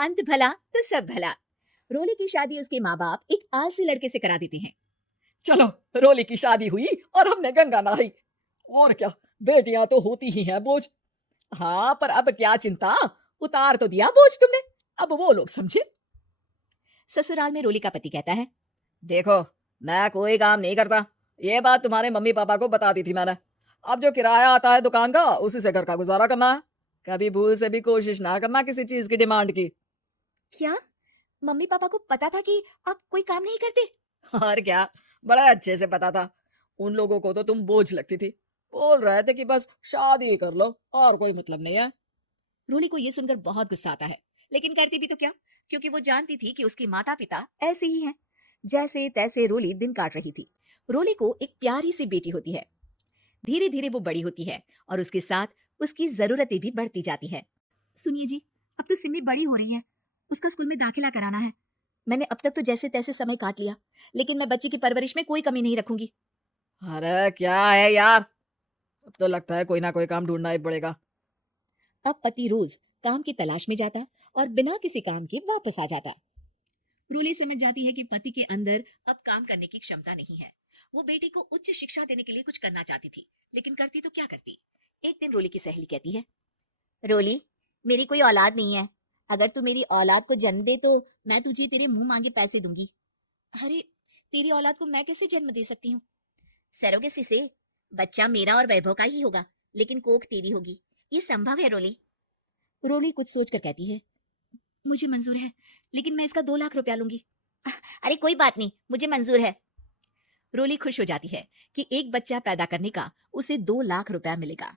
अंत भला तो सब भला। रोली की शादी उसके माँ बाप एक आलसी लड़के से करा देते हैं। चलो, रोली की शादी हुई और हमने गंगा नहाई। और क्या, बेटियां तो होती ही हैं बोझ। हाँ, पर अब क्या चिंता, उतार तो दिया बोझ तुमने, अब वो लोग समझे। ससुराल में रोली का पति कहता है, देखो, मैं कोई काम नहीं करता, ये बात तुम्हारे मम्मी पापा को बता दी थी मैंने। अब जो किराया आता है दुकान का, उसी से घर का गुजारा करना है। कभी भूल से भी कोशिश ना करना किसी चीज की डिमांड की। क्या मम्मी पापा को पता था कि आप कोई काम नहीं करते? और क्या, बड़ा अच्छे से पता था। उन लोगों को तो तुम बोझ लगती थी, बोल रहे थे कि बस शादी कर लो और कोई मतलब नहीं है। रोली को यह सुनकर बहुत गुस्सा आता है, लेकिन करती भी तो क्या, क्योंकि वो जानती थी कि उसके माता पिता ऐसे ही हैं। जैसे तैसे रोली दिन काट रही थी। रोली को एक प्यारी सी बेटी होती है। धीरे धीरे वो बड़ी होती है और उसके साथ उसकी जरूरतें भी बढ़ती जाती है। सुनिए जी, अब तो सिमी बड़ी हो रही है, उसका स्कूल में दाखिला कराना है। मैंने अब तक तो जैसे तैसे समय काट लिया, लेकिन मैं बच्चे की परवरिश में कोई कमी नहीं रखूंगी। अरे क्या है यार, अब तो लगता है कोई ना कोई काम ढूंढना ही पड़ेगा। अब पति रोज काम की तलाश में जाता और बिना किसी काम के वापस आ जाता। रोली समझ जाती है कि पति के अंदर अब काम करने की क्षमता नहीं है। वो बेटी को उच्च शिक्षा देने के लिए कुछ करना चाहती थी, लेकिन करती तो क्या करती। एक दिन रोली की सहेली कहती है, रोली, मेरी कोई औलाद नहीं है। अगर तू मेरी औलाद को जन्म दे तो मैं तुझे तेरे मुंह मांगे पैसे दूंगी। अरे, तेरी औलाद को मैं कैसे जन्म दे सकती हूँ? सरोगेसी से। बच्चा मेरा और वैभव का ही होगा, लेकिन कोख तेरी होगी। ये संभव है रोली। रोली कुछ सोचकर कहती है, मुझे मंजूर है, लेकिन मैं इसका 2 लाख रुपया लूंगी। अरे कोई बात नहीं, मुझे मंजूर है। रोली खुश हो जाती है कि एक बच्चा पैदा करने का उसे 2 लाख रुपया मिलेगा।